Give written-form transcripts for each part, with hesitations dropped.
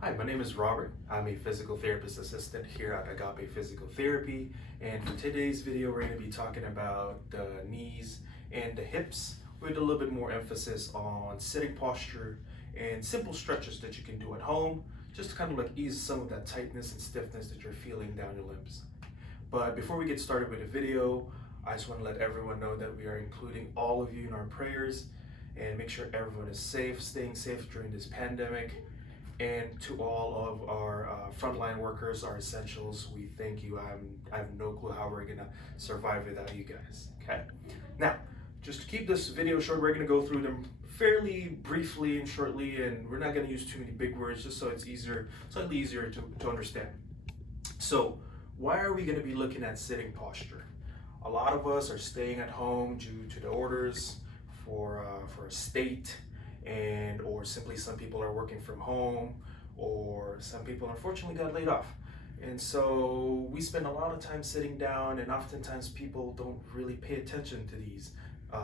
Hi, my name is Robert. I'm a physical therapist assistant here at Agape Physical Therapy. And for today's video, we're going to be talking about the knees and the hips with a little bit more emphasis on sitting posture and simple stretches that you can do at home, just to kind of like ease some of that tightness and stiffness that you're feeling down your limbs. But before we get started with the video, I just want to let everyone know that we are including all of you in our prayers and make sure everyone is safe, staying safe during this pandemic. And to all of our frontline workers, our essentials, we thank you. I have no clue how we're gonna survive without you guys, okay? Now, just to keep this video short, we're gonna go through them fairly briefly and shortly, and we're not gonna use too many big words, just so it's slightly easier to understand. So, why are we gonna be looking at sitting posture? A lot of us are staying at home due to the orders for a state, or simply some people are working from home, or some people unfortunately got laid off. And so we spend a lot of time sitting down, and oftentimes people don't really pay attention to these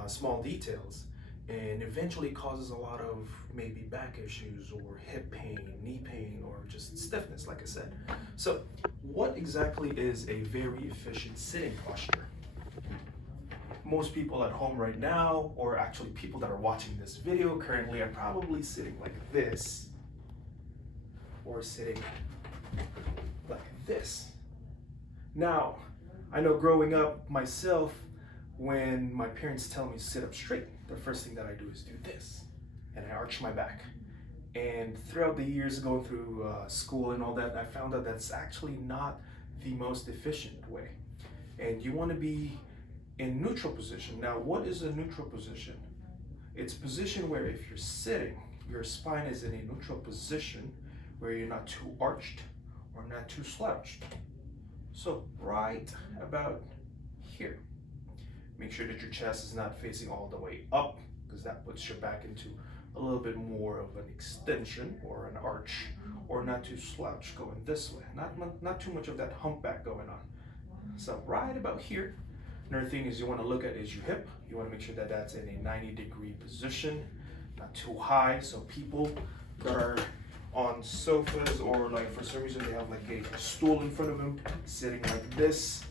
small details, and eventually causes a lot of maybe back issues or hip pain, knee pain, or just stiffness, like I said. So what exactly is a very efficient sitting posture? Most people at home right now, or actually people that are watching this video currently, are probably sitting like this, or sitting like this. Now, I know growing up myself, when my parents tell me to sit up straight, the first thing that I do is do this, and I arch my back. And throughout the years going through school and all that, I found out that's actually not the most efficient way. And you want to be in neutral position. Now, what is a neutral position? It's a position where if you're sitting, your spine is in a neutral position where you're not too arched or not too slouched. So right about here. Make sure that your chest is not facing all the way up, because that puts your back into a little bit more of an extension or an arch, or not too slouched going this way. Not too much of that humpback going on. So right about here. Another thing is you want to look at is your hip. You want to make sure that that's in a 90-degree position, not too high. So people that are on sofas, or like for some reason they have like a stool in front of them, sitting like this,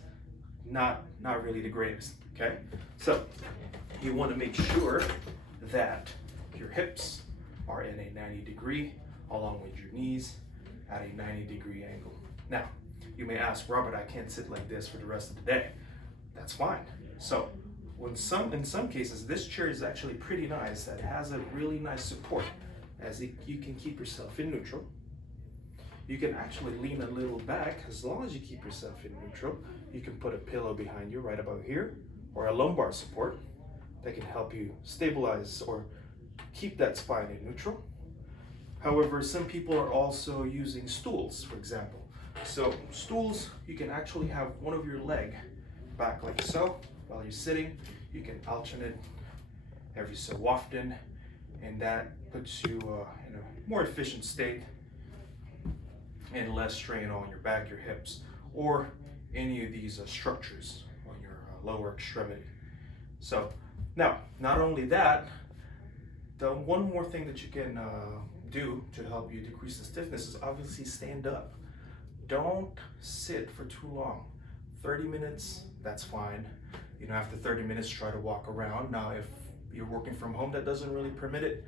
not really the greatest, okay? So you want to make sure that your hips are in a 90-degree, along with your knees at a 90-degree angle. Now, you may ask, Robert, I can't sit like this for the rest of the day. That's fine. So in some cases, this chair is actually pretty nice. That has a really nice support, you can keep yourself in neutral. You can actually lean a little back. As long as you keep yourself in neutral, you can put a pillow behind you right about here, or a lumbar support that can help you stabilize or keep that spine in neutral. However, some people are also using stools, for example. So stools, you can actually have one of your leg back like so while you're sitting. You can alternate every so often, and that puts you in a more efficient state and less strain on your back, your hips, or any of these structures on your lower extremity. So now, not only that, the one more thing that you can do to help you decrease the stiffness is obviously stand up. Don't sit for too long. 30 minutes, that's fine. You know, after 30 minutes, try to walk around. Now, if you're working from home, that doesn't really permit it.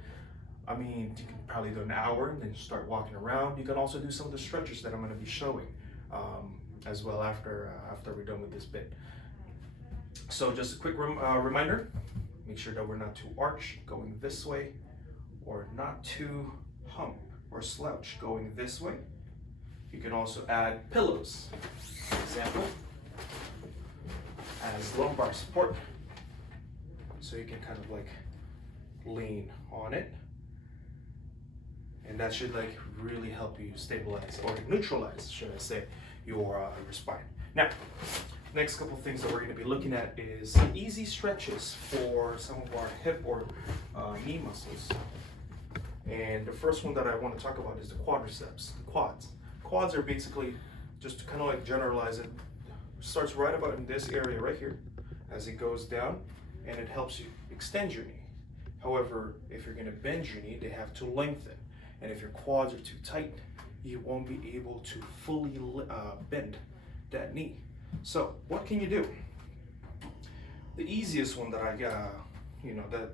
I mean, you can probably do an hour and then start walking around. You can also do some of the stretches that I'm going to be showing as well after we're done with this bit. So just a quick reminder, make sure that we're not too arched going this way, or not too hump or slouch going this way. You can also add pillows, for example, as lumbar support, so you can kind of like lean on it, and that should like really help you stabilize, or neutralize, should I say, your spine. Now, next couple things that we're going to be looking at is easy stretches for some of our hip or knee muscles. And the first one that I want to talk about is the quadriceps, the quads. Quads are basically, just to kind of like generalize it, starts right about in this area right here as it goes down, and it helps you extend your knee. However, if you're going to bend your knee, they have to lengthen. And if your quads are too tight, you won't be able to fully bend that knee. So what can you do? The easiest one that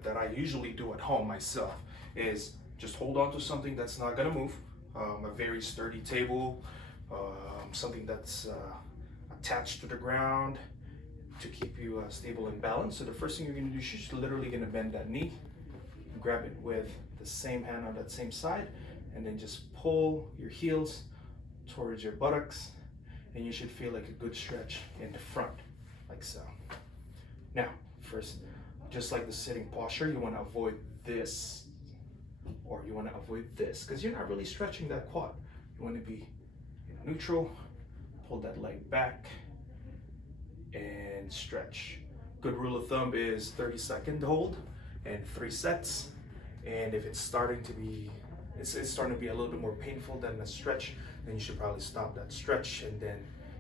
that I usually do at home myself is just hold on to something that's not gonna move, a very sturdy table, something that's attached to the ground to keep you stable and balanced. So the first thing you're gonna do is you're just literally gonna bend that knee, grab it with the same hand on that same side, and then just pull your heels towards your buttocks, and you should feel like a good stretch in the front, like so. Now, first, just like the sitting posture, you want to avoid this, or you want to avoid this, because you're not really stretching that quad. You want to be neutral, pull that leg back, and stretch. Good rule of thumb is 30-second hold and 3 sets. And if it's starting to be a little bit more painful than a stretch, then you should probably stop that stretch and then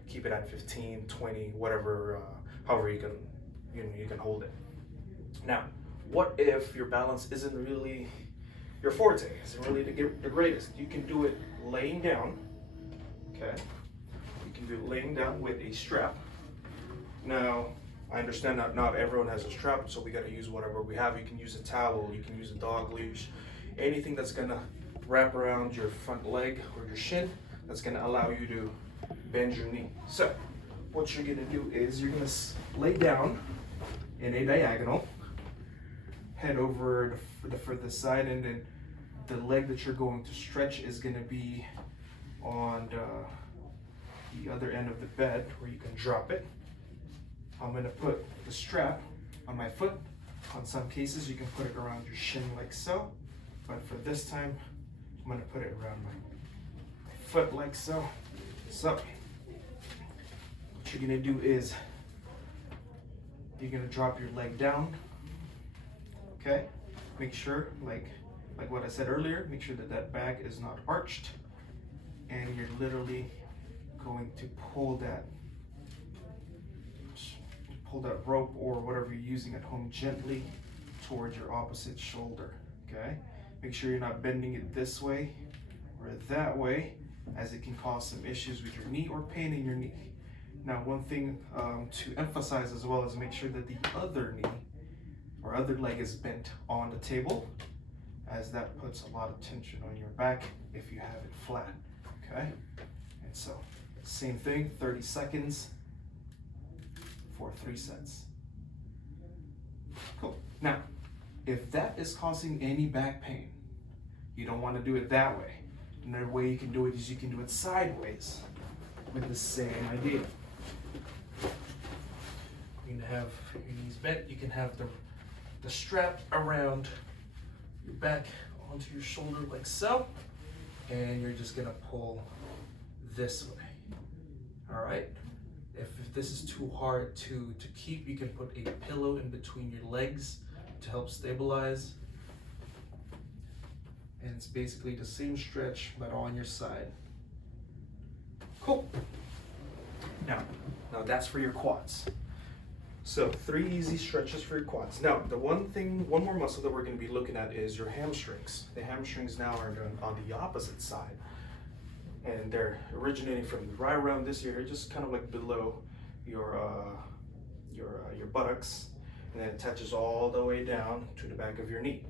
keep it at 15, 20, whatever, however you can hold it. Now, what if your balance isn't really your forte, isn't really the greatest? You can do it laying down, okay? You can do it laying down with a strap. Now, I understand that not everyone has a strap, so we gotta use whatever we have. You can use a towel, you can use a dog leash, anything that's gonna wrap around your front leg or your shin, that's gonna allow you to bend your knee. So, what you're gonna do is you're gonna lay down in a diagonal, head over the furthest side, and then the leg that you're going to stretch is gonna be on the other end of the bed where you can drop it. I'm gonna put the strap on my foot. On some cases, you can put it around your shin like so, but for this time, I'm gonna put it around my foot like so. So, what you're gonna do is, you're gonna drop your leg down, okay? Make sure, like what I said earlier, make sure that that back is not arched, and you're literally going to pull that rope or whatever you're using at home gently towards your opposite shoulder, okay? Make sure you're not bending it this way or that way, as it can cause some issues with your knee or pain in your knee. Now, one thing to emphasize as well is make sure that the other knee or other leg is bent on the table, as that puts a lot of tension on your back if you have it flat, okay? And so, same thing, 30 seconds for 3 sets. Cool. Now, if that is causing any back pain, you don't want to do it that way. Another way you can do it is you can do it sideways with the same idea. You can have your knees bent, you can have the strap around your back onto your shoulder like so, and you're just gonna pull this way. All right? If this is too hard to keep, you can put a pillow in between your legs to help stabilize. And it's basically the same stretch, but on your side. Cool. Now that's for your quads. So 3 easy stretches for your quads. Now, one more muscle that we're gonna be looking at is your hamstrings. The hamstrings now are on the opposite side, and they're originating from right around this area, just kind of like below your buttocks, and then it attaches all the way down to the back of your knee.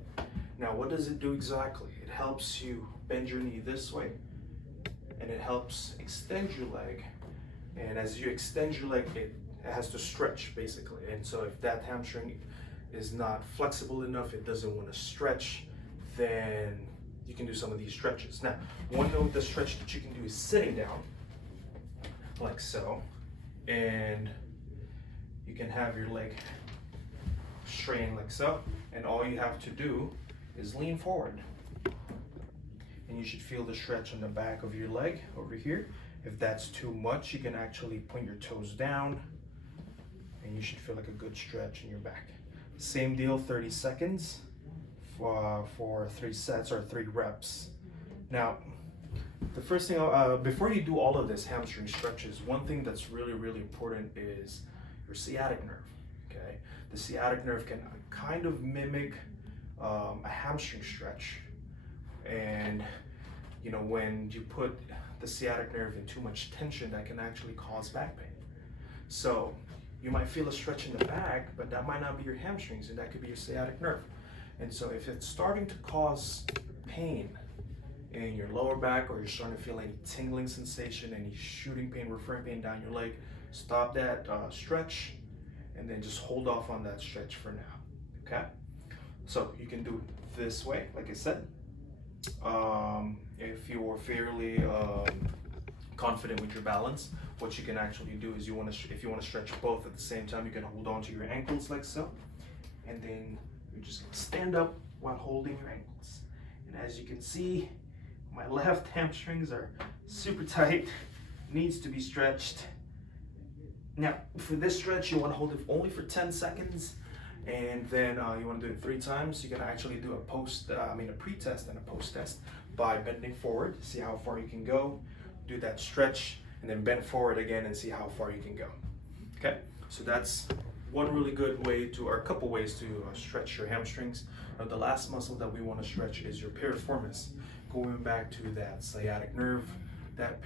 Now, what does it do exactly? It helps you bend your knee this way, and it helps extend your leg. And as you extend your leg, it has to stretch basically. And so if that hamstring is not flexible enough, it doesn't want to stretch, then you can do some of these stretches. Now, one of the stretch that you can do is sitting down, like so, and you can have your leg straighten like so, and all you have to do is lean forward. And you should feel the stretch on the back of your leg over here. If that's too much, you can actually point your toes down, and you should feel like a good stretch in your back. Same deal, 30 seconds for 3 sets or 3 reps. Now, the first thing, before you do all of this hamstring stretches, one thing that's really, really important is your sciatic nerve, okay? The sciatic nerve can kind of mimic a hamstring stretch. And when you put the sciatic nerve in too much tension, that can actually cause back pain. So you might feel a stretch in the back, but that might not be your hamstrings, and that could be your sciatic nerve. And so if it's starting to cause pain in your lower back, or you're starting to feel any tingling sensation, any shooting pain, referring pain down your leg, stop that stretch, and then just hold off on that stretch for now, okay? So you can do it this way, like I said. If you're fairly confident with your balance, what you can actually do is if you want to stretch both at the same time, you can hold on to your ankles like so, and then you're just gonna stand up while holding your ankles. And as you can see, my left hamstrings are super tight, needs to be stretched. Now, for this stretch, you want to hold it only for 10 seconds, and then you want to do it 3 times. You can actually do a pre-test and a post-test by bending forward, see how far you can go, do that stretch, and then bend forward again and see how far you can go. Okay, so that's one really good way or a couple ways to stretch your hamstrings. Now, the last muscle that we want to stretch is your piriformis. Going back to that sciatic nerve, that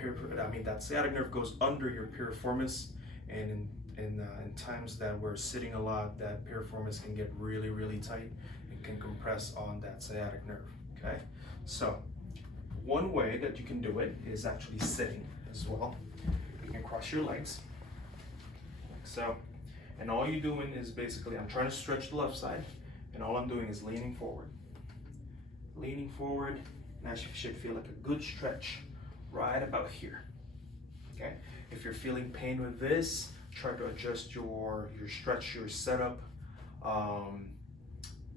sciatic nerve goes under your piriformis, and in times that we're sitting a lot, that piriformis can get really, really tight and can compress on that sciatic nerve, okay? So one way that you can do it is actually sitting as well. You can cross your legs, like so. And all you're doing is basically, I'm trying to stretch the left side, and all I'm doing is leaning forward. Leaning forward, and I should feel like a good stretch right about here, okay? If you're feeling pain with this, try to adjust your stretch, your setup. And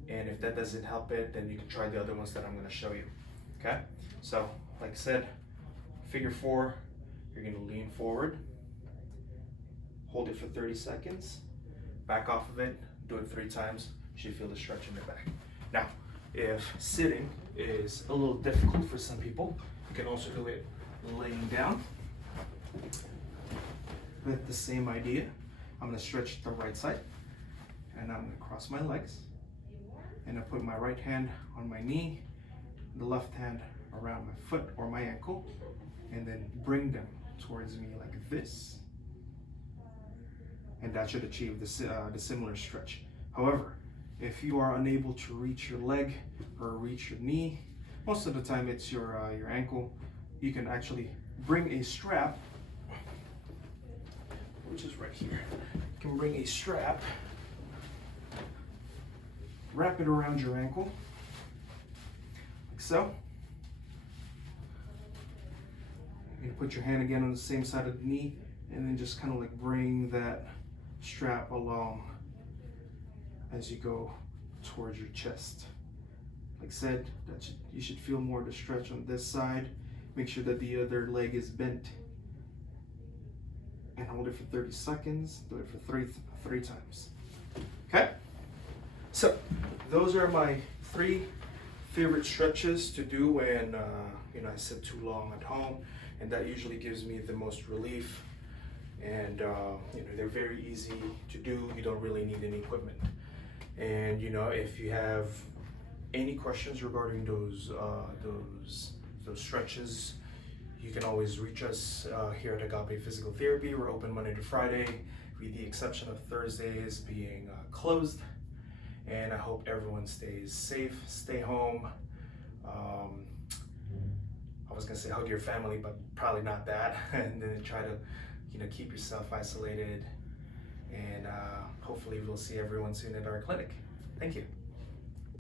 if that doesn't help it, then you can try the other ones that I'm gonna show you, okay? So, like I said, figure 4, you're gonna lean forward, hold it for 30 seconds, back off of it, do it 3 times, you should feel the stretch in the back. Now, if sitting is a little difficult for some people, you can also do it laying down. With the same idea, I'm gonna stretch the right side, and I'm gonna cross my legs, and I put my right hand on my knee, the left hand around my foot or my ankle, and then bring them towards me like this. And that should achieve the similar stretch. However, if you are unable to reach your leg or reach your knee, most of the time it's your ankle, you can actually bring a strap, which is right here. You can bring a strap, wrap it around your ankle, like so. You can put your hand again on the same side of the knee, and then just kind of like bring that strap along as you go towards your chest. Like I said, you should feel more of the stretch on this side. Make sure that the other leg is bent, and hold it for 30 seconds. Do it for three times. Okay? So those are my 3 favorite stretches to do when I sit too long at home, and that usually gives me the most relief. And they're very easy to do. You don't really need any equipment. And if you have any questions regarding those stretches, you can always reach us here at Agape Physical Therapy. We're open Monday to Friday, with the exception of Thursdays being closed. And I hope everyone stays safe, stay home. I was gonna say hug your family, but probably not that. And then try to keep yourself isolated. And hopefully we'll see everyone soon at our clinic. Thank you.